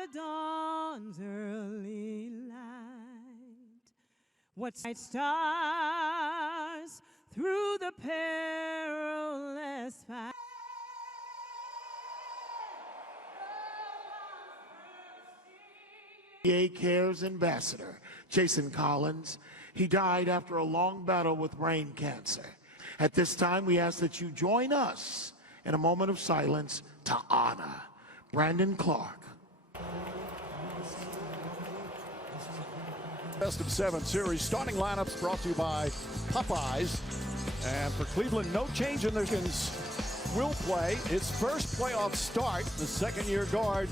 the dawn's early light, what bright stars through the perilous fight. NBA Cares Ambassador, Jason Collins. He died after a long battle with brain cancer. At this time, we ask that you join us in a moment of silence to honor Brandon Clark. Best of 7 series starting lineups brought to you by Popeyes. And for Cleveland, no change in their will play its first playoff start. The second-year guard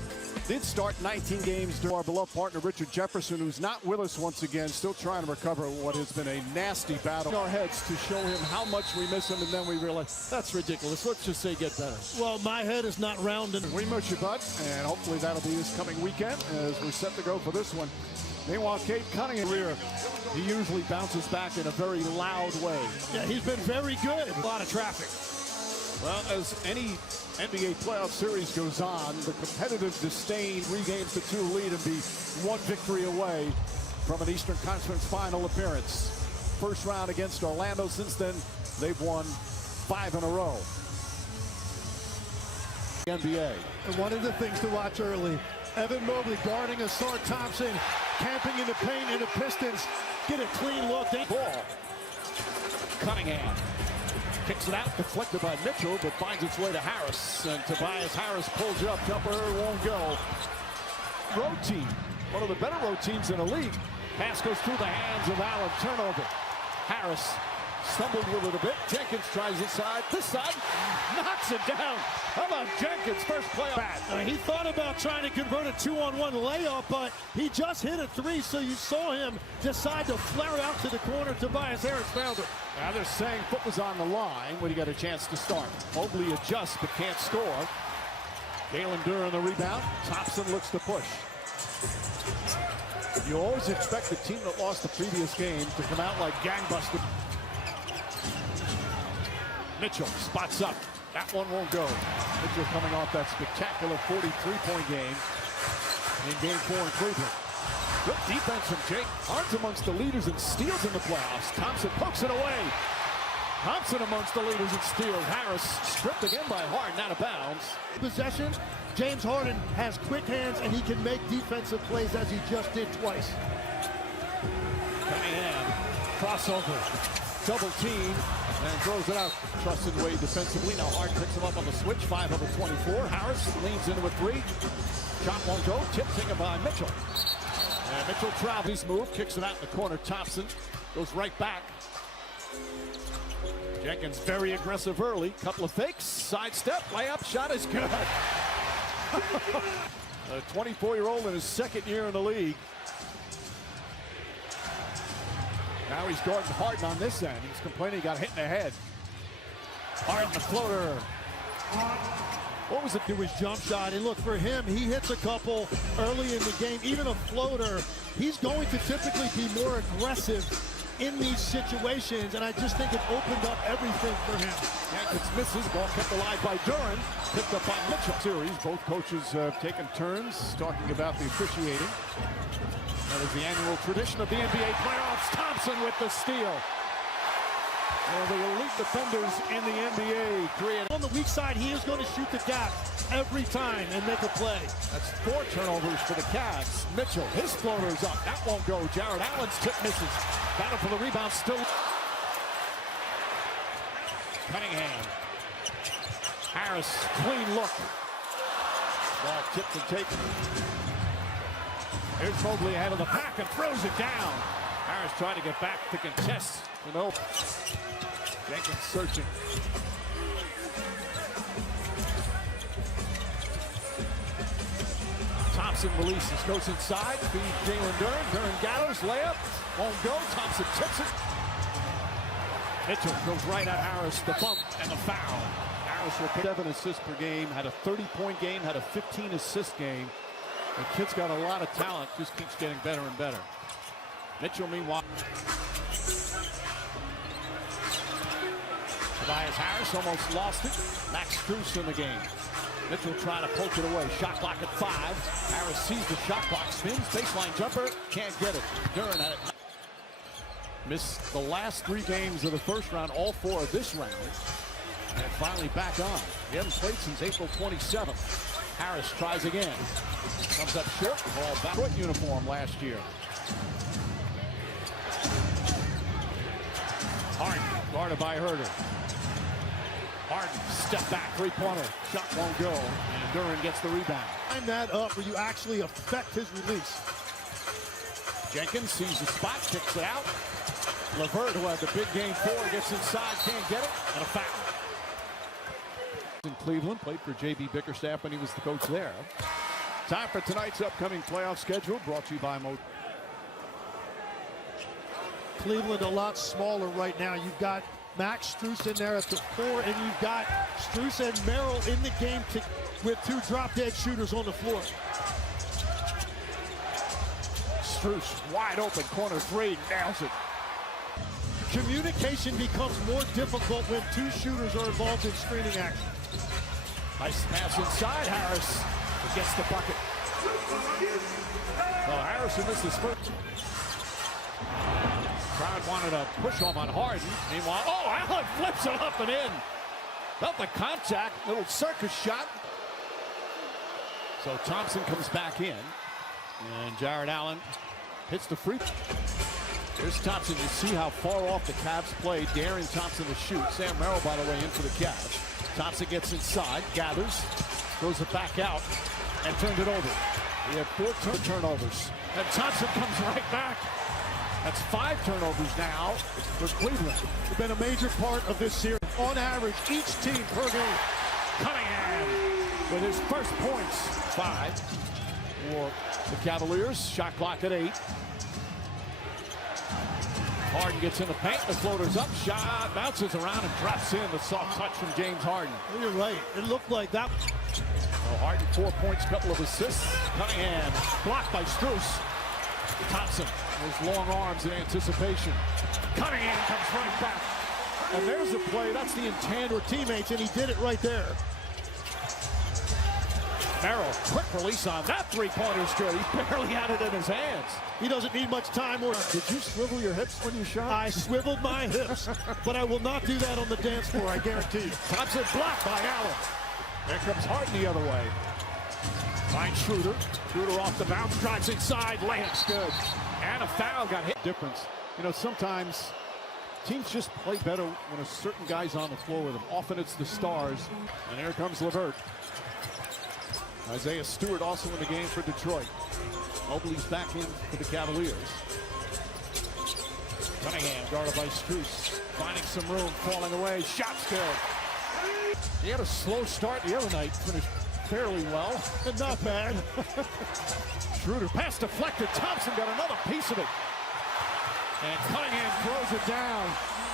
did start 19 games during our beloved partner Richard Jefferson, who's not with us once again, still trying to recover what has been a nasty battle. Our heads to show him how much we miss him, and then we realize that's ridiculous. Let's just say get better. Well, my head is not rounding. We miss you, bud, and hopefully that'll be this coming weekend as we're set to go for this one. Meanwhile, Cade Cunningham here, he usually bounces back in a very loud way. Yeah, he's been very good. A lot of traffic. Well, as any NBA playoff series goes on, the competitive disdain regains the 2 lead and be one victory away from an Eastern Conference final appearance. First round against Orlando. Since then, they've won 5 in a row. NBA. And one of the things to watch early, Evan Mobley guarding Asar Thompson, camping in the paint, and the Pistons get a clean look. Ball. Cunningham kicks it out, deflected by Mitchell, but finds its way to Harris. And Tobias Harris pulls up, jumper won't go. Road team, one of the better road teams in the league. Pass goes through the hands of Allen, turnover. Harris stumbled with it a bit. Jenkins tries inside, this side, knocks it down. How about Jenkins' first play back? He thought about trying to convert a 2-on-1 layup, but he just hit a 3, so you saw him decide to flare out to the corner. Tobias Harris found it. Now they're saying foot was on the line when he got a chance to start. Mobley adjusts but can't score. Galen Duran the rebound. Thompson looks to push. You always expect the team that lost the previous game to come out like gangbusters. Mitchell spots up. That one won't go. Mitchell coming off that spectacular 43-point game in Game 4 in Cleveland. Good defense from Jake. Harden's amongst the leaders in steals in the playoffs. Thompson pokes it away. Thompson amongst the leaders in steals. Harris stripped again by Harden, out of bounds. Possession, James Harden has quick hands, and he can make defensive plays as he just did twice. Cunningham, crossover, double team, and throws it out. Trusted Wade defensively. Now Harden picks him up on the switch. 5 of the 24. Harris leans into a 3. Shot won't go. Tip taken by Mitchell. And Mitchell travels move, kicks it out in the corner. Thompson goes right back. Jenkins very aggressive early. Couple of fakes, sidestep, layup, shot is good. A 24-year-old in his second year in the league. Now he's guarding Harden on this end. He's complaining he got hit in the head. Harden the floater. What was it to his jump shot? And look, for him, he hits a couple early in the game. Even a floater, he's going to typically be more aggressive in these situations, and I just think it opened up everything for him. Jenkins misses, ball kept alive by Duran, picked up by Mitchell. Series, both coaches have taken turns talking about the officiating. That is the annual tradition of the NBA playoffs. Thompson with the steal. Well, the elite defenders in the NBA create. On the weak side, he is going to shoot the gap every time and make a play. That's 4 turnovers for the Cavs. Mitchell, his floater's up. That won't go. Jared Allen's tip misses. Battle for the rebound still. Cunningham. Harris, clean look. Ball tipped and taken. Here's Mobley ahead of the pack and throws it down. Harris trying to get back to contest. Jenkins searching. Thompson releases, goes inside, feeds Jalen Duran. Duran gathers, layup, won't go. Thompson tips it. Mitchell goes right at Harris, the bump and the foul. Harris will pick 7 assists per game, had a 30-point game, had a 15-assist game. The kid's got a lot of talent, just keeps getting better and better. Mitchell, meanwhile. Tobias Harris almost lost it. Max Strus in the game. Mitchell trying to poke it away. Shot clock at 5. Harris sees the shot clock, spins, baseline jumper, can't get it. Duren at it. Missed the last 3 games of the first round, all 4 of this round. And finally back on. He hasn't played since April 27th. Harris tries again. Comes up short. Ball back. Foot uniform last year. Harden guarded by Herter. Harden step back 3-pointer. Shot won't go. And Duren gets the rebound. Line that up where you actually affect his release. Jenkins sees the spot, kicks it out. LeVert, who had the big game 4, gets inside, can't get it, and a foul. In Cleveland, played for J.B. Bickerstaff when he was the coach there. Time for tonight's upcoming playoff schedule, brought to you by Mo. Cleveland a lot smaller right now. You've got Max Strus in there at the 4, and you've got Strus and Merrill in the game with 2 drop-dead shooters on the floor. Strus wide open, corner 3, nails it. Communication becomes more difficult when 2 shooters are involved in screening action. Nice pass inside. Harris gets the bucket. Well, Harrison missed his first. Crowd wanted a push off on Harden. Meanwhile, Allen flips it up and in. Felt the contact, little circus shot. So Thompson comes back in. And Jared Allen hits the free. Here's Thompson. You see how far off the Cavs played. Darren Thompson to shoot. Sam Merrill, by the way, in for the Cavs. Thompson gets inside, gathers, throws it back out, and turns it over. He had 4 turnovers. And Thompson comes right back. That's 5 turnovers now for Cleveland. It's been a major part of this series. On average, each team per game. Cunningham with his first points. 5 for the Cavaliers. Shot clock at 8. Harden gets in the paint, the floater's up, shot, bounces around and drops in. The soft touch from James Harden. You're right, it looked like that. Well, Harden 4 points, couple of assists. Cunningham blocked by Strus. Thompson, those long arms in anticipation. Cunningham comes right back. And there's a play, that's the intent for teammates, and he did it right there. Merrill, quick release on that 3-pointer's good. He barely had it in his hands. He doesn't need much time. Did you swivel your hips when you shot? I swiveled my hips, but I will not do that on the dance floor, I guarantee you. Thompson blocked by Allen. There comes Harden the other way. Finds Schroeder. Schroeder off the bounce, drives inside, layup's good. And a foul got hit. Difference. You know, sometimes teams just play better when a certain guy's on the floor with them. Often it's the stars. And here comes LeVert. Isaiah Stewart also in the game for Detroit. Mobley's back in for the Cavaliers. Cunningham guarded by Strus. Finding some room, falling away. Shot's good. He had a slow start the other night. Finished fairly well. Not bad. Schroeder pass deflected. Thompson got another piece of it. And Cunningham throws it down.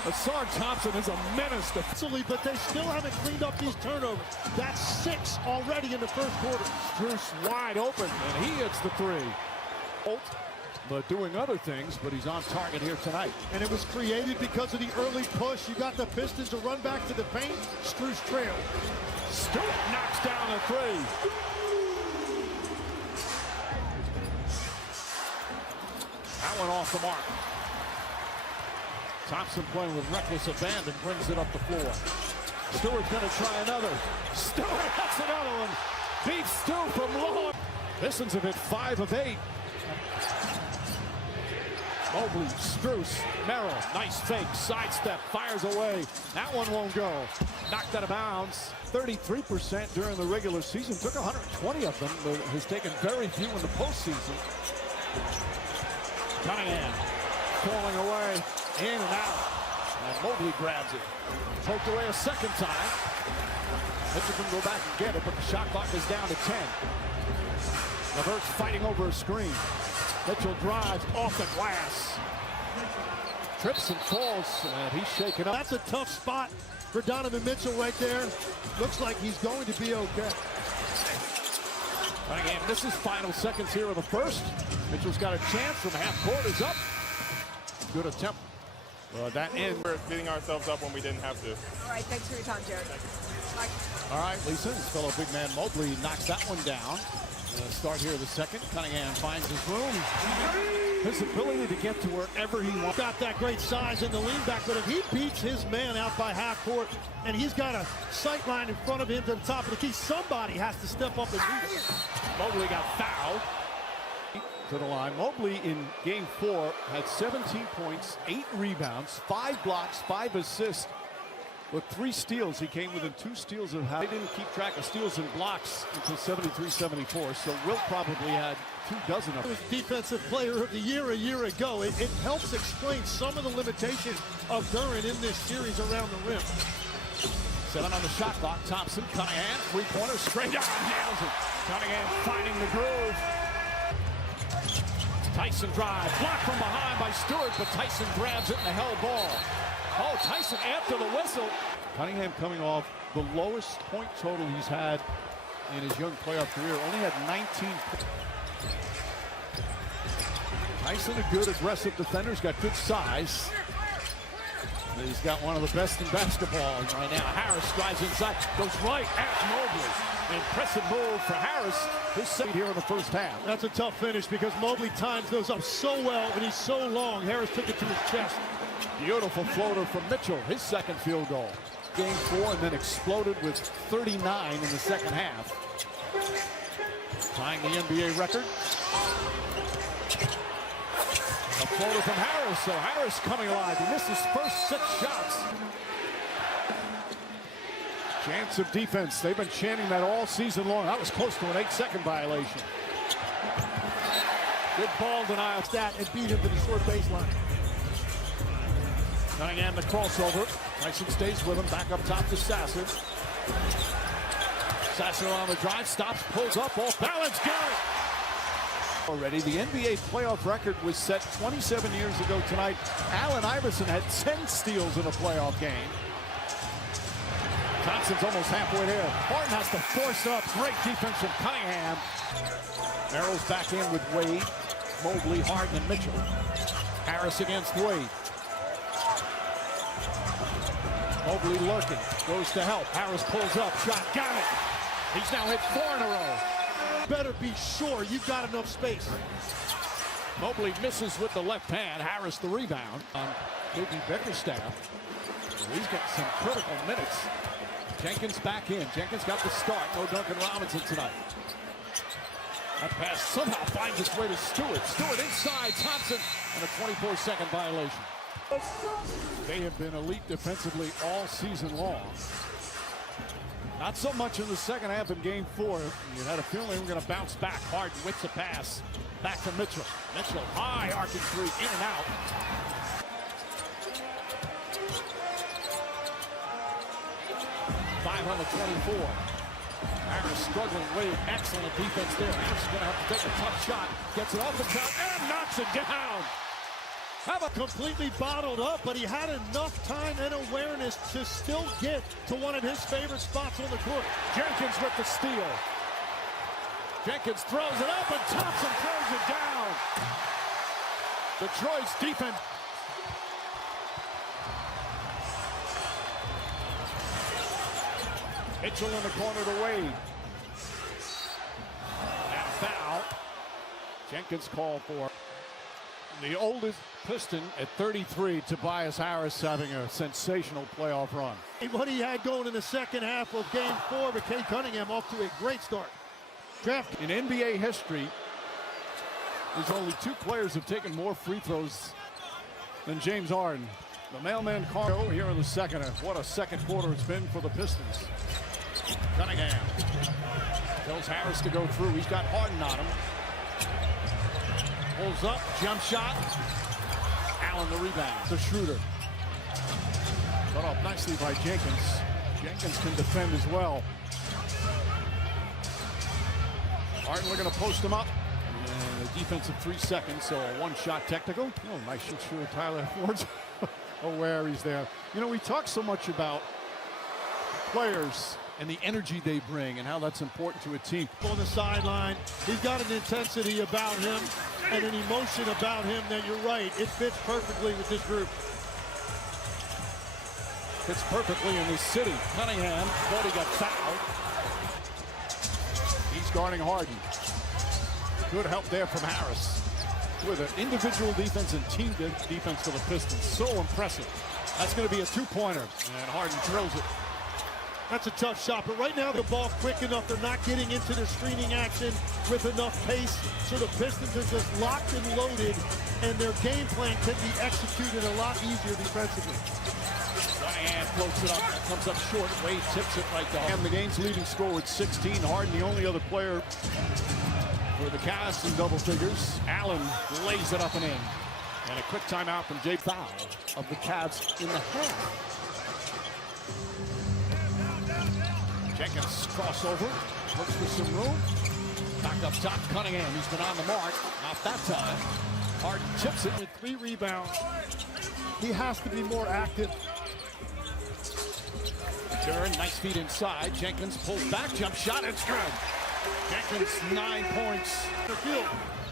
Asar Thompson is a menace defensively, But they still haven't cleaned up these turnovers. That's 6 already in the first quarter. Strus wide open, and he hits the 3. But doing other things, but he's on target here tonight. And it was created because of the early push. You got the Pistons to run back to the paint. Strus trailed. Stewart knocks down the 3. That one off the mark. Thompson playing with reckless abandon, brings it up the floor. Stewart's going to try another. Stewart, that's another one. Beats Stu from long. Pistons have hit 5 of 8. Mobley, Strus, Merrill, nice fake, sidestep, fires away. That one won't go. Knocked out of bounds. 33% during the regular season. Took 120 of them, but has taken very few in the postseason. Cunningham falling away. In and out. And Mobley grabs it. Poked away a second time. Mitchell can go back and get it, but the shot clock is down to 10. LeVert's fighting over a screen. Mitchell drives off the glass. Trips and falls, and he's shaken up. That's a tough spot for Donovan Mitchell right there. Looks like he's going to be okay. Again, this is final seconds here of the first. Mitchell's got a chance from half court. Is up. Good attempt. That end. We're getting ourselves up when we didn't have to. All right, thanks for your time, Jared. Mike. All right, Lisa, his fellow big man Mobley knocks that one down. Start here the second. Cunningham finds his room. His ability to get to wherever he wants. Got that great size in the lean back, but if he beats his man out by half court and he's got a sight line in front of him to the top of the key, somebody has to step up and beat him. Mobley got fouled. To the line. Mobley in game 4 had 17 points, 8 rebounds, 5 blocks, 5 assists. With 3 steals, he came within 2 steals of half. They didn't keep track of steals and blocks until 73-74, so Wilt probably had 2 dozen of them. He was Defensive Player of the Year a year ago. It helps explain some of the limitations of Durant in this series around the rim. 7 on the shot clock. Thompson, Cunningham, 3-pointer, straight down, nails it. Cunningham finding the groove. Tyson drive, blocked from behind by Stewart, but Tyson grabs it and the held ball. Oh, Tyson after the whistle. Cunningham coming off the lowest point total he's had in his young playoff career. Only had 19. Tyson, a good aggressive defender. He's got good size. He's got one of the best in basketball right now. Harris drives inside, goes right at Mobley. Impressive move for Harris. His second here in the first half. That's a tough finish because Mobley times those up so well and he's so long. Harris took it to his chest. Beautiful floater from Mitchell, his second field goal. Game 4 and then exploded with 39 in the second half. Tying the NBA record. A floater from Harris, so Harris coming alive. He missed his first 6 shots. Chance of defense. They've been chanting that all season long. That was close to an 8-second violation. Good ball denial. That and beat him to the short baseline. Cunningham the crossover. Tyson stays with him. Back up top to Sasser. Sasser on the drive. Stops, pulls up, off balance. Got it! Already, the NBA playoff record was set 27 years ago tonight. Allen Iverson had 10 steals in a playoff game. Thompson's almost halfway there. Harden has to force up. Great defense from Cunningham. Merrill's back in with Wade, Mobley, Harden, and Mitchell. Harris against Wade. Mobley lurking, goes to help. Harris pulls up, shot, got it. He's now hit 4 in a row. Better be sure you've got enough space. Mobley misses with the left hand. Harris the rebound on Boogie Bickerstaff. He's got some critical minutes. Jenkins back in. Jenkins got the start. No Duncan Robinson tonight. That pass somehow finds its way to Stewart. Stewart inside Thompson and a 24-second violation. They have been elite defensively all season long. Not so much in the second half in game 4. You had a feeling they were going to bounce back. Harden with the pass. Back to Mitchell. Mitchell high, arcing 3, in and out. Five on the 24. Harris struggling. Wade, excellent defense there. Harris is going to have to take a tough shot. Gets it off the top and knocks it down. Completely bottled up, but he had enough time and awareness to still get to one of his favorite spots on the court. Jenkins with the steal. Jenkins throws it up and Thompson throws it down. Detroit's defense. Mitchell in the corner to Wade. And foul. Jenkins called for. The oldest Piston at 33, Tobias Harris having a sensational playoff run. What he had going in the second half of game 4, but Cade Cunningham off to a great start. Draft. In NBA history, there's only 2 players who've taken more free throws than James Harden. The mailman Cargo here in the second half. What a second quarter it's been for the Pistons. Cunningham tells Harris to go through. He's got Harden on him. Pulls up, jump shot. Allen the rebound to Schroeder. Cut off nicely by Jenkins. Jenkins can defend as well. Harden looking to post him up. And a defensive 3 seconds, so a 1-shot technical. Oh, nice shoot through Tyler Ford's. Aware he's there. You know, we talk so much about players and the energy they bring and how that's important to a team. On the sideline, he's got an intensity about him and an emotion about him that you're right. It fits perfectly with this group. Fits perfectly in this city. Cunningham thought he got fouled. He's guarding Harden. Good help there from Harris. With an individual defense and team defense for the Pistons. So impressive. That's going to be a two-pointer. And Harden drills it. That's a tough shot, but right now the ball quick enough. They're not getting into the screening action with enough pace, so the Pistons are just locked and loaded, and their game plan can be executed a lot easier defensively. Diane floats it up, comes up short. Wade tips it right to Harden. The game's leading score with 16. Harden, the only other player for the Cavs in double figures. Allen lays it up and in. And a quick timeout from Jay Foul of the Cavs in the half. Jenkins crossover, looks for some room. Back up top, Cunningham, he's been on the mark. Not that time. Harden tips it with 3 rebounds. He has to be more active. Turn, nice feet inside. Jenkins pulls back, jump shot, it's good. Jenkins 9 points.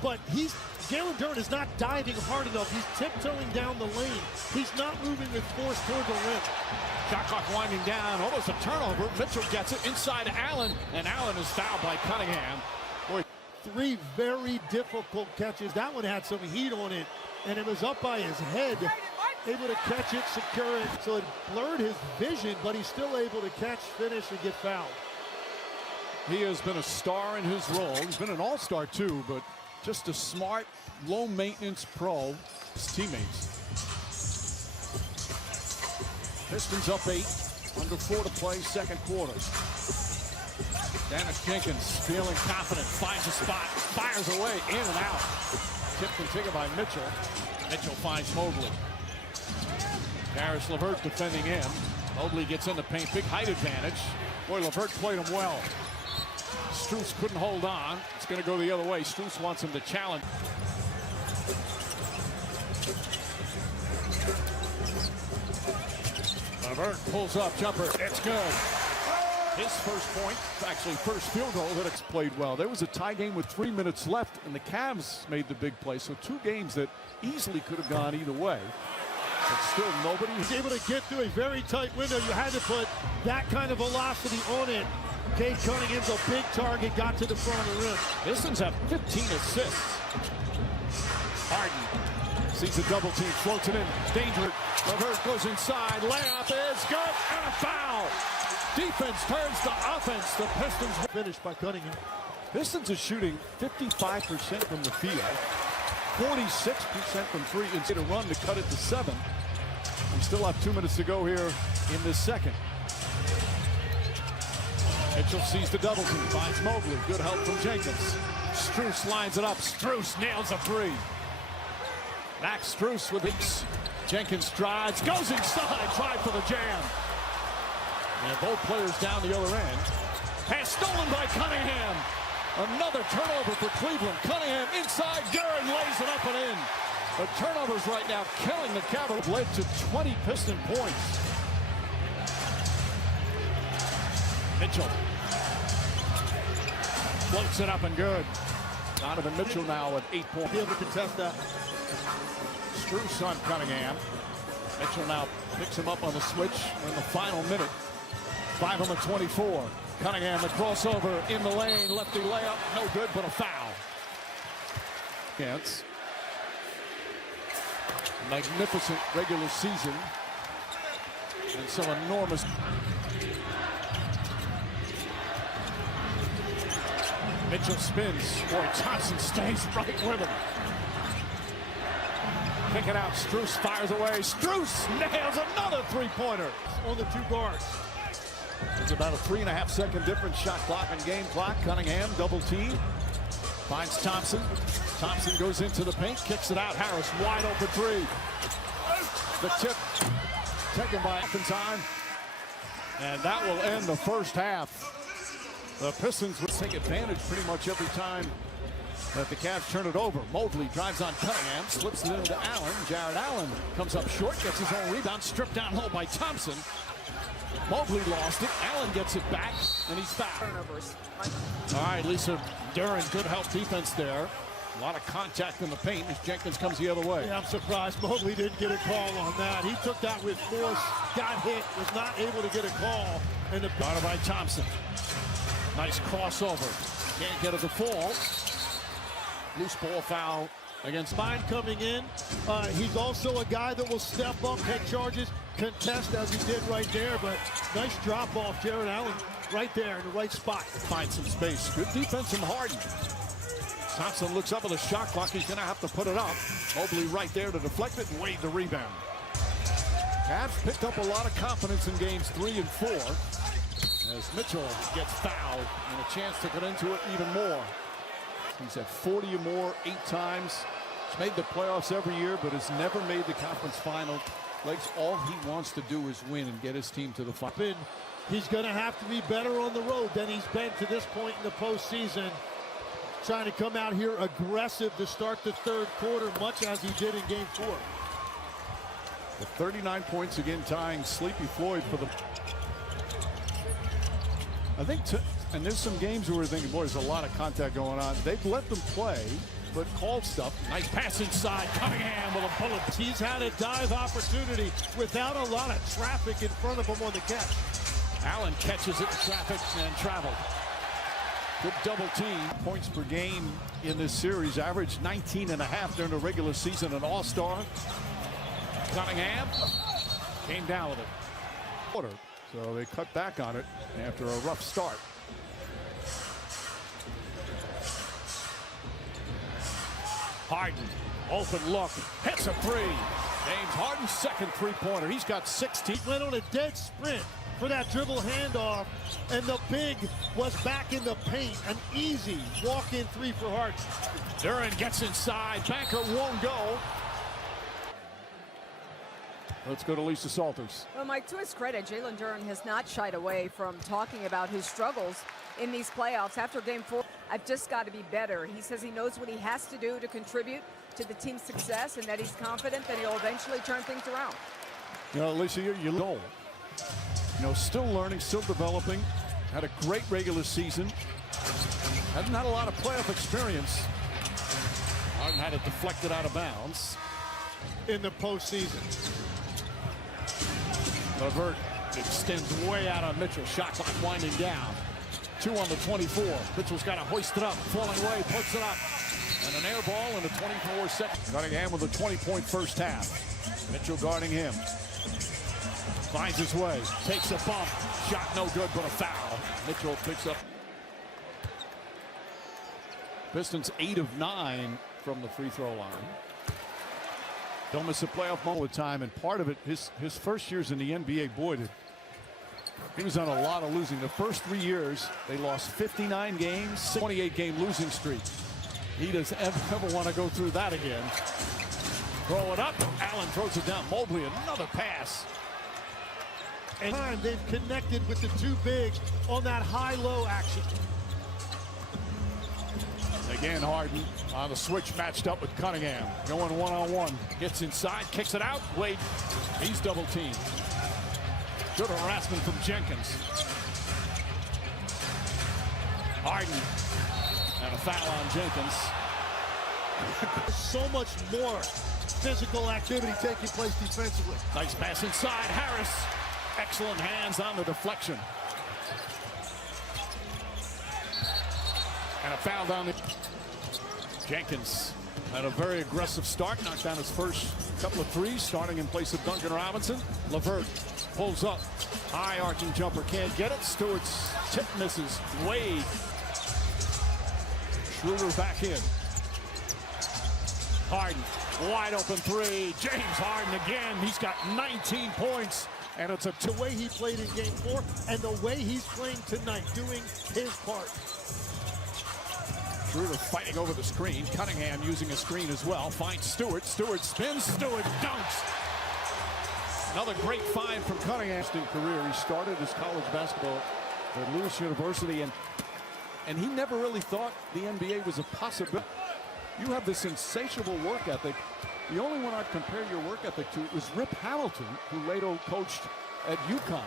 But Jalen Duren is not diving hard enough. He's tiptoeing down the lane. He's not moving with force toward the rim. Shot clock winding down, almost a turnover. Mitchell gets it inside Allen, and Allen is fouled by Cunningham. Boy, 3 very difficult catches. That one had some heat on it, and it was up by his head. Able to catch it, secure it. So it blurred his vision, but he's still able to catch, finish, and get fouled. He has been a star in his role. He's been an all-star too, but just a smart, low-maintenance pro. His teammates. Pistons up 8, under 4 to play, second quarter. Dennis Jenkins feeling confident, finds a spot, fires away, in and out. Tipped and taken by Mitchell. Mitchell finds Mobley. Harris LeVert defending in. Mobley gets in the paint, big height advantage. Boy, LeVert played him well. Strus couldn't hold on. It's going to go the other way. Strus wants him to challenge. LeVert pulls up, jumper, it's good. His first point, actually first field goal that it's played well. There was a tie game with 3 minutes left, and the Cavs made the big play. So 2 games that easily could have gone either way. But still, nobody was able to get through a very tight window. You had to put that kind of velocity on it. Cade Cunningham's a big target, got to the front of the rim. Pistons have 15 assists. Harden sees a double team, floats it in, dangerous. LeVert goes inside, layup is good, and a foul. Defense turns to offense. The Pistons finished by Cunningham. Pistons are shooting 55% from the field, 46% from 3, and get a run to cut it to 7. We still have 2 minutes to go here in this second. Mitchell sees the double team, finds Mobley. Good help from Jenkins. Strus lines it up. Strus nails a 3. Max Strus with X. Jenkins drives, goes inside, tried for the jam. And both players down the other end. Pass stolen by Cunningham. Another turnover for Cleveland. Cunningham inside, Duren lays it up and in. The turnovers right now killing the Cavaliers. Led to 20 Piston points. Mitchell floats it up and good. Donovan Mitchell now with 8 points. Be able to contest that. Strus on Cunningham. Mitchell now picks him up on the switch in the final minute. 5 on the 24. Cunningham, the crossover in the lane. Lefty layup, no good, but a foul. Against magnificent regular season. And so enormous. Mitchell spins. Boy, Thompson stays right with him. Pick it out. Strus fires away. Strus nails another 3-pointer on the 2 guards. There's about a 3.5-second difference. Shot clock and game clock. Cunningham double team. Finds Thompson. Thompson goes into the paint. Kicks it out. Harris wide open 3. The tip taken by Offenheim. And that will end the first half. The Pistons will take advantage pretty much every time that the Cavs turn it over. Mobley drives on Cunningham, slips it into Allen. Jared Allen comes up short, gets his own rebound, stripped down low by Thompson. Mobley lost it. Allen gets it back, and he's fouled. All right, Lisa Duren, good help defense there. A lot of contact in the paint as Jenkins comes the other way. Yeah, I'm surprised Mobley didn't get a call on that. He took that with force, got hit, was not able to get a call. And the Guarded by Thompson. Nice crossover. Can't get it to fall. Loose ball foul against Fine coming in. He's also a guy that will step up, take charges, contest as he did right there. But nice drop off, Jared Allen, right there in the right spot. Find some space. Good defense from Harden. Thompson looks up at the shot clock. He's going to have to put it up. Mobley right there to deflect it and Wade the rebound. Cavs picked up a lot of confidence in games 3 and 4 as Mitchell gets fouled and a chance to get into it even more. He's had 40 or more 8 times. He's made the playoffs every year, but has never made the conference final. Lakes, all he wants to do is win and get his team to the final. He's going to have to be better on the road than he's been to this point in the postseason. Trying to come out here aggressive to start the third quarter, much as he did in game 4. With 39 points again, tying Sleepy Floyd for the... I think, and there's some games where we're thinking, boy, there's a lot of contact going on. They've let them play, but called stuff. Nice pass inside, Cunningham with a bullet. He's had a dive opportunity without a lot of traffic in front of him on the catch. Allen catches it in traffic and traveled. Good double team. Points per game in this series, averaged 19.5 during the regular season, an all-star. Cunningham came down with it. So they cut back on it after a rough start. Harden, open look, hits a three. James Harden's second three-pointer. He's got 16. Went on a dead sprint for that dribble handoff, and the big was back in the paint. An easy walk-in three for Harden. Duran gets inside. Banker won't go. Let's go to Lisa Salters. Well, Mike, to his credit, Jalen Duran has not shied away from talking about his struggles in these playoffs. After game 4, I've just got to be better. He says he knows what he has to do to contribute to the team's success and that he's confident that he'll eventually turn things around. You know, Lisa, you know, still learning, still developing. Had a great regular season. Hasn't had a lot of playoff experience. Harden had it deflected out of bounds in the postseason. LeVert extends way out on Mitchell. Shot clock winding down. 2 on the 24. Mitchell's got to hoist it up. Falling away, puts it up. And an air ball in the 24-second. Cunningham with a 20-point first half. Mitchell guarding him. Finds his way. Takes a bump. Shot no good, but a foul. Mitchell picks up. Pistons 8 of 9 from the free throw line. Don't miss a playoff moment with time, and part of it, his first years in the NBA, boy, he was on a lot of losing. The first 3 years, they lost 59 games, 28-game losing streak. He doesn't ever want to go through that again. Throw it up. Allen throws it down. Mobley, another pass. And they've connected with the two bigs on that high-low action. Again, Harden on the switch, matched up with Cunningham. Going one-on-one. Gets inside, kicks it out. Wade, he's double-teamed. Good harassment from Jenkins. Harden, and a foul on Jenkins. So much more physical activity taking place defensively. Nice pass inside. Harris, excellent hands on the deflection. And a foul down the... Jenkins had a very aggressive start. Knocked down his first couple of threes, starting in place of Duncan Robinson. LeVert pulls up. High arching jumper, can't get it. Stewart's tip misses. Wade. Schroeder back in. Harden, wide open three. James Harden again. He's got 19 points. And it's the way he played in game 4 and the way he's playing tonight, doing his part. Schroeder fighting over the screen. Cunningham using a screen as well. Finds Stewart. Stewart spins. Stewart dunks. Another great find from Cunningham. Career. He started his college basketball at Lewis University, and he never really thought the NBA was a possibility. You have this insatiable work ethic. The only one I'd compare your work ethic to was Rip Hamilton, who later coached at UConn.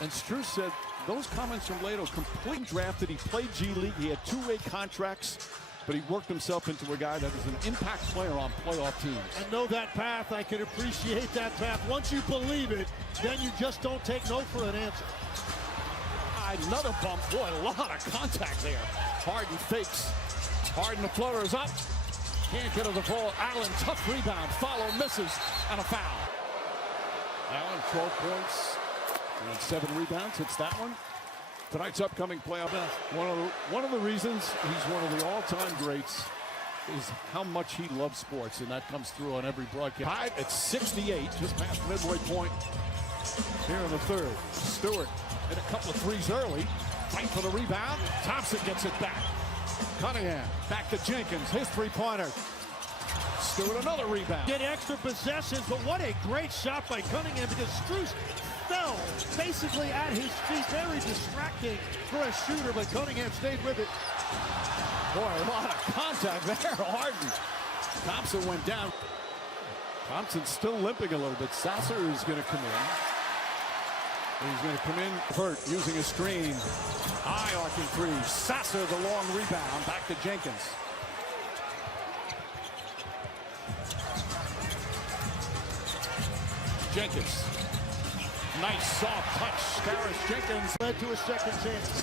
And Strus said those comments from Lato completely drafted. He played G League. He had 2-way contracts. but he worked himself into a guy that is an impact player on playoff teams. I know that path. I can appreciate that path. Once you believe it, then you just don't take no for an answer. Another bump. Boy, a lot of contact there. Harden fakes. Harden, the floater is up. Can't get to the ball. Allen, tough rebound. Follow, misses, and a foul. Allen, 12 points and 7 rebounds. Hits that one. Tonight's upcoming playoff. One of the reasons he's one of the all-time greats is how much he loves sports, and that comes through on every broadcast. Tied at 68, just past midway point here in the third. Stewart hit a couple of threes early. Fight for the rebound. Thompson gets it back. Cunningham back to Jenkins. His three-pointer. Stewart another rebound. Get extra possessions, but what a great shot by Cunningham, because Strus fell basically at his feet. Very distracting for a shooter, but Cunningham stayed with it. Boy, a lot of contact there. Harden. Thompson went down. Thompson's still limping a little bit. Sasser is going to come in. He's going to come in hurt using a screen. High arcing three. Sasser the long rebound. Back to Jenkins. Jenkins. Nice soft touch. Scaris Jenkins led to a second chance.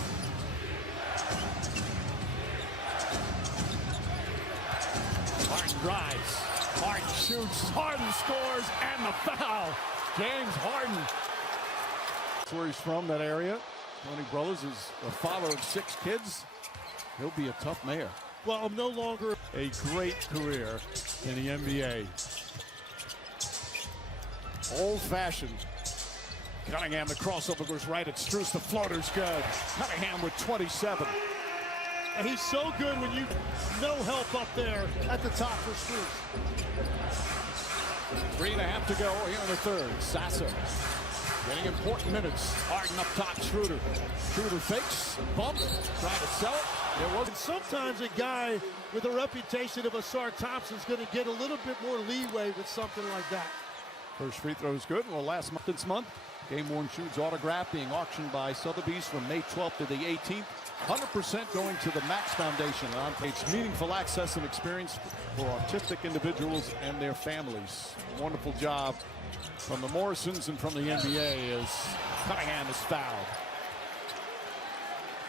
Harden drives. Harden shoots. Harden scores. And the foul. James Harden. That's where he's from, that area. Tony Brothers is a father of 6 kids. He'll be a tough mayor. Well, I'm no longer a great career in the NBA. Old-fashioned. Cunningham, the crossover goes right at Strus. The floater's good. Cunningham with 27. And he's so good when you no help up there at the top for Strus. 3.5 to go here in the third. Sasser getting important minutes. Harden up top. Schroeder. Schroeder fakes. Bump. Trying to sell it. There wasn't. Sometimes a guy with a reputation of Asar Thompson's going to get a little bit more leeway with something like that. First free throw is good. Well, last month, this month, game-worn shoes autograph being auctioned by Sotheby's from May 12th to the 18th. 100% going to the Max Foundation. It's meaningful access and experience for autistic individuals and their families. Wonderful job from the Morrisons and from the NBA as Cunningham is fouled.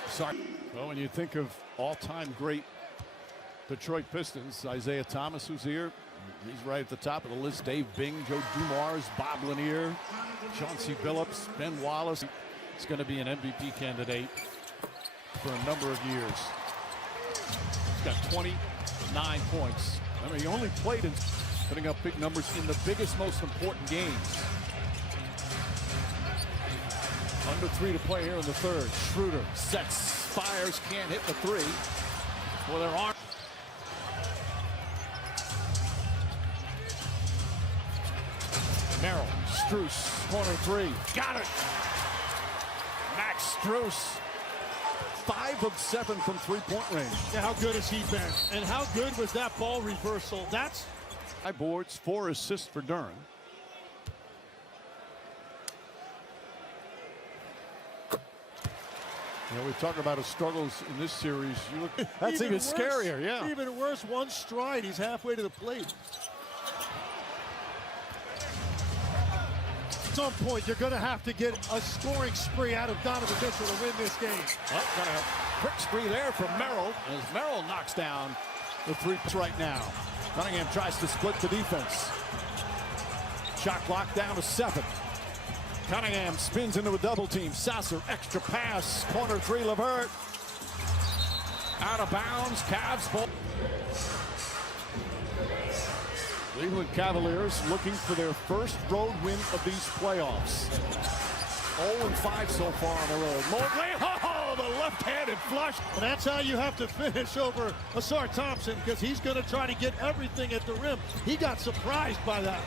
Sorry. Well, when you think of all-time great Detroit Pistons, Isaiah Thomas, who's here, he's right at the top of the list. Dave Bing, Joe Dumars, Bob Lanier, Chauncey Billups, Ben Wallace. It's going to be an MVP candidate for a number of years. He's got 29 points. I mean, he only played in putting up big numbers in the biggest, most important games. Under 3 to play here in the third. Schroeder sets, fires, can't hit the 3. Well, there aren't. Merrill, Strus, corner 3. Got it! Max Strus. 5 of 7 from three-point range. Yeah, how good has he been? And how good was that ball reversal? That's 5 boards, 4 assists for Duren. You know, we talk about his struggles in this series. You look, that's even worse, scarier, yeah. Even worse, one stride, he's halfway to the plate. At some point, you're going to have to get a scoring spree out of Donovan Mitchell to win this game. Well, got a quick spree there from Merrill, as Merrill knocks down the 3 right now. Cunningham tries to split the defense. Shot clock down to 7. Cunningham spins into a double team. Sasser, extra pass. Corner 3, LeVert. Out of bounds. Cavs ball. Cleveland Cavaliers looking for their first road win of these playoffs. 0-5 so far on the road. Mobley, oh, the left-handed flush. And that's how you have to finish over Asar Thompson, because he's going to try to get everything at the rim. He got surprised by that.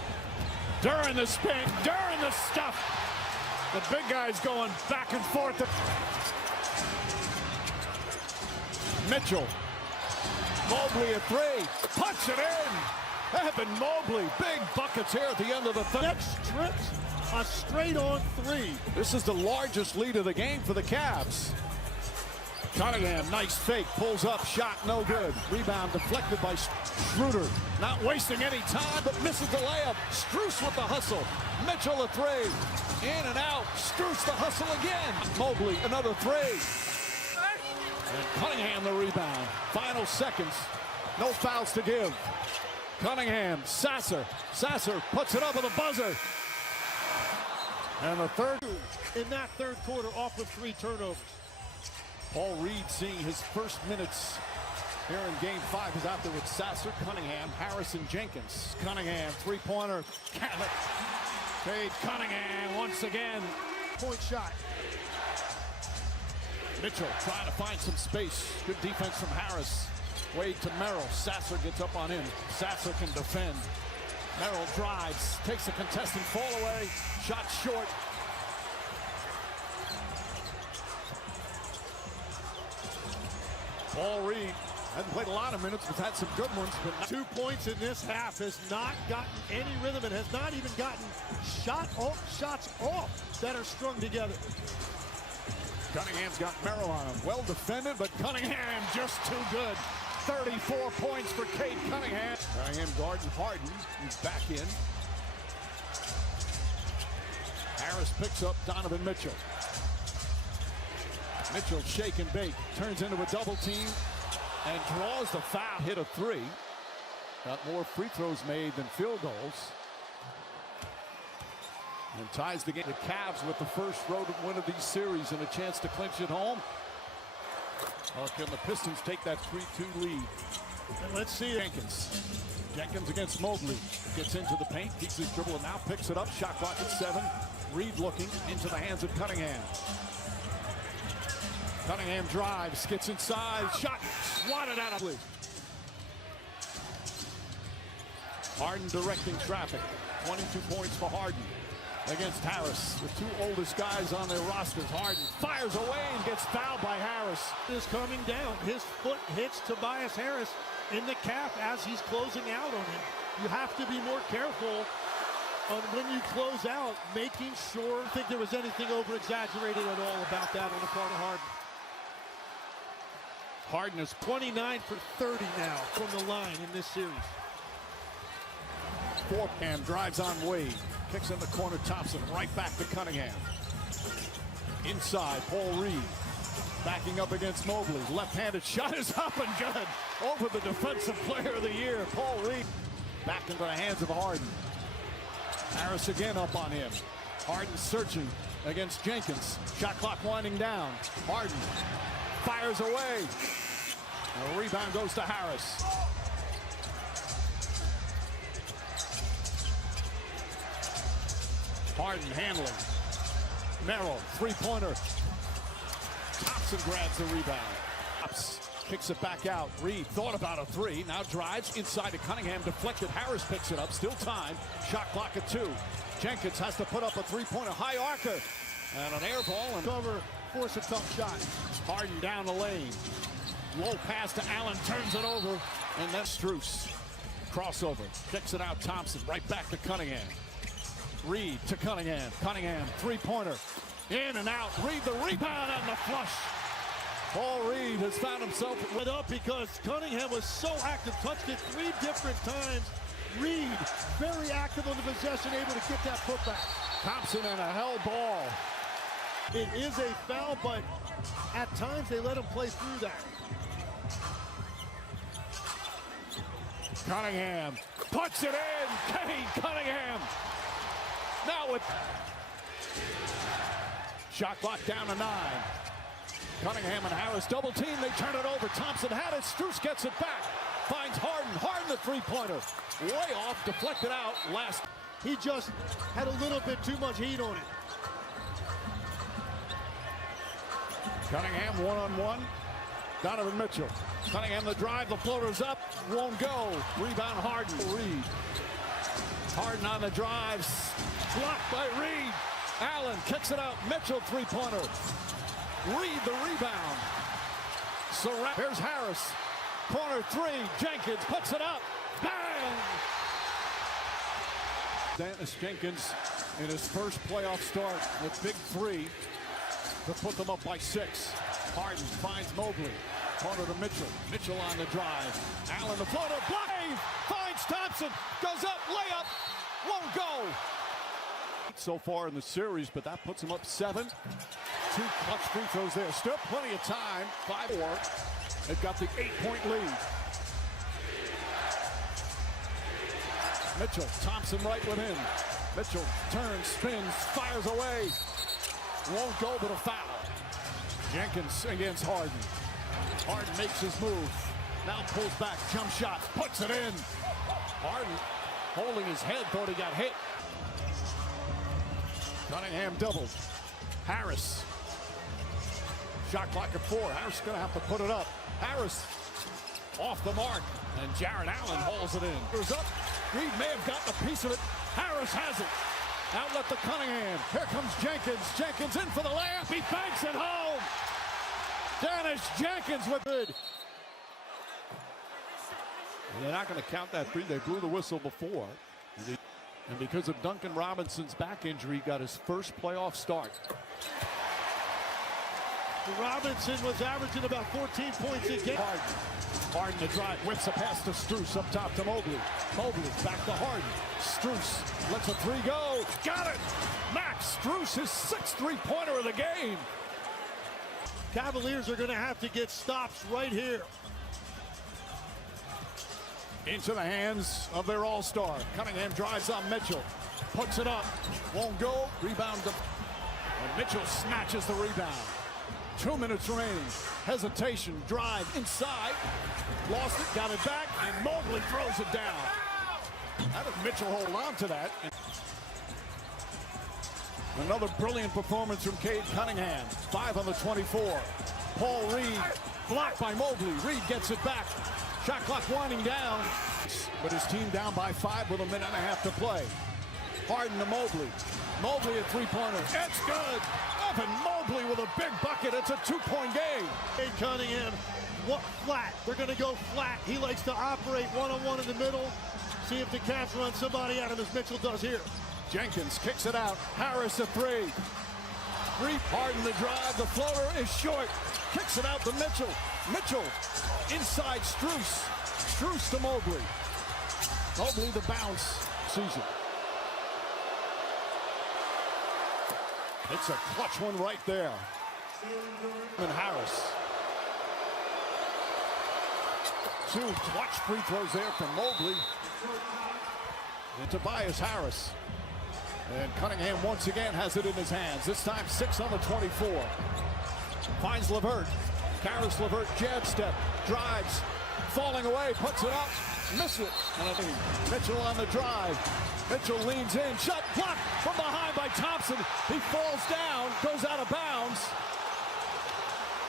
During the spin, during the stuff. The big guy's going back and forth. Mitchell. Mobley at 3. Punch it in. Evan Mobley. Big buckets here at the end of the third. Next trips a straight on 3. This is the largest lead of the game for the Cavs. Cunningham, nice fake, pulls up, shot, no good. Rebound deflected by Schroeder. Not wasting any time, but misses the layup. Strus with the hustle. Mitchell a three. In and out. Strus the hustle again. Mobley, another three. And Cunningham the rebound. Final seconds. No fouls to give. Cunningham, Sasser. Sasser puts it up with a buzzer. And the third. In that third quarter, off with 3 turnovers. Paul Reed seeing his first minutes here in game 5 is out there with Sasser, Cunningham, Harris, and Jenkins. Cunningham, three-pointer. Cade Cunningham once again. Point shot. Mitchell trying to find some space. Good defense from Harris. Wade to Merrill. Sasser gets up on him. Sasser can defend. Merrill drives, takes a contested fall away. Shot short. Paul Reed hasn't played a lot of minutes, but had some good ones. But 2 points in this half, has not gotten any rhythm and has not even gotten shots off that are strung together. Cunningham's got Merrill on him. Well defended, but Cunningham just too good. 34 points for Cade Cunningham. Cunningham guarding Harden. He's back in. Harris picks up Donovan Mitchell. Mitchell shake and bake. Turns into a double team and draws the foul. Hit a three. Got more free throws made than field goals. And ties the game. The Cavs with the first road win of these series and a chance to clinch it home. Or can the Pistons take that 3-2 lead? And let's see it. Jenkins against Mobley. Gets into the paint, keeps his dribble, and now picks it up. Shot clock at 7. Reed looking into the hands of Cunningham. Cunningham drives, gets inside, shot, swatted out of. Harden directing traffic. 22 points for Harden against Harris. The 2 oldest guys on their rosters. Harden fires away and gets fouled by Harris. Is coming down. His foot hits Tobias Harris in the calf as he's closing out on him. You have to be more careful on when you close out, making sure. I don't think there was anything over-exaggerated at all about that on the part of Harden. Harden is 29 for 30 now from the line in this series. Cam drives on Wade. Kicks in the corner, Thompson. Right back to Cunningham. Inside, Paul Reed. Backing up against Mobley. Left-handed shot is up and good. Over the defensive player of the year, Paul Reed. Back into the hands of Harden. Harris again up on him. Harden searching against Jenkins. Shot clock winding down. Harden fires away. The rebound goes to Harris. Harden handling. Merrill, three-pointer. Thompson grabs the rebound. Kicks it back out. Reed thought about a three. Now drives inside to Cunningham. Deflected. Harris picks it up. Still time. Shot clock at 2. Jenkins has to put up a three-pointer. High arcer. And an air ball. And cover. Force a tough shot. Harden down the lane. Low pass to Allen. Turns it over. And then Strus. Crossover. Kicks it out. Thompson. Right back to Cunningham. Reed to Cunningham. Cunningham. Three-pointer. In and out. Reed the rebound and the flush. Paul Reed has found himself lit up because Cunningham was so active. Touched it 3 different times. Reed very active on the possession, able to get that putback. Thompson and a hell ball. It is a foul, but at times they let him play through that. Cunningham puts it in. Cade Cunningham. Now with shot clock down to 9. Cunningham and Harris double team. They turn it over. Thompson had it. Strus gets it back. Finds Harden. Harden the three-pointer. Way off. Deflected out. Last. He just had a little bit too much heat on it. Cunningham one-on-one. Donovan Mitchell. Cunningham the drive. The floater's up. Won't go. Rebound Harden. Reed. Harden on the drives. Blocked by Reed. Allen kicks it out. Mitchell three-pointer. Reed the rebound. Here's Harris. Corner 3. Jenkins puts it up. Bang! Dennis Jenkins in his first playoff start with big 3 to put them up by 6. Harden finds Mobley. Corner to Mitchell. Mitchell on the drive. Allen the floater. Block. Finds Thompson. Goes up. Layup. Won't go. So far in the series, but that puts him up 7. 2 clutch free throws there. Still plenty of time. 5-4. They've got the 8-point lead. Mitchell. Thompson right with him. Mitchell turns, spins, fires away. Won't go, but a foul. Jenkins against Harden. Harden makes his move. Now pulls back, jump shot, puts it in. Harden holding his head, thought he got hit. Cunningham doubled. Harris. Shot clock at 4. Harris gonna have to put it up. Harris off the mark, and Jarrett Allen hauls it in. Goes up. Reed may have gotten a piece of it. Harris has it. Outlet to Cunningham. Here comes Jenkins. Jenkins in for the layup. He banks it home. Dennis Jenkins with it. They're not going to count that free. They blew the whistle before. And because of Duncan Robinson's back injury, he got his first playoff start. Robinson was averaging about 14 points a game. Harden the drive, whips a pass to Strus up top to Mobley. Mobley back to Harden. Strus lets a 3 go. Got it! Max Strus, his 6th three-pointer of the game. Cavaliers are going to have to get stops right here. Into the hands of their all-star. Cunningham drives on Mitchell. Puts it up. Won't go. Rebound. And Mitchell snatches the rebound. 2 minutes remaining. Hesitation. Drive inside. Lost it. Got it back. And Mobley throws it down. How did Mitchell hold on to that? Another brilliant performance from Cade Cunningham. 5 on the 24. Paul Reed blocked by Mobley. Reed gets it back. Shot clock winding down. But his team down by 5 with a minute and a half to play. Harden to Mobley. Mobley a three-pointer. It's good. Evan Mobley with a big bucket. It's a 2-point game. Cade Cunningham, flat. They're going to go flat. He likes to operate one-on-one in the middle. See if the Cavs run somebody at him as Mitchell does here. Jenkins kicks it out. Harris a 3. Harden the drive. The floater is short. Kicks it out to Mitchell. Mitchell inside Strus. Strus to Mobley. Mobley the bounce. Susan. It's a clutch one right there. And Harris. 2 clutch free throws there from Mobley. And Tobias Harris. And Cunningham once again has it in his hands. This time 6 on the 24. Finds LeVert. Caris LeVert jab step. Drives. Falling away. Puts it up. Miss it. And I think Mitchell on the drive. Mitchell leans in. Shot blocked from behind by Thompson. He falls down. Goes out of bounds.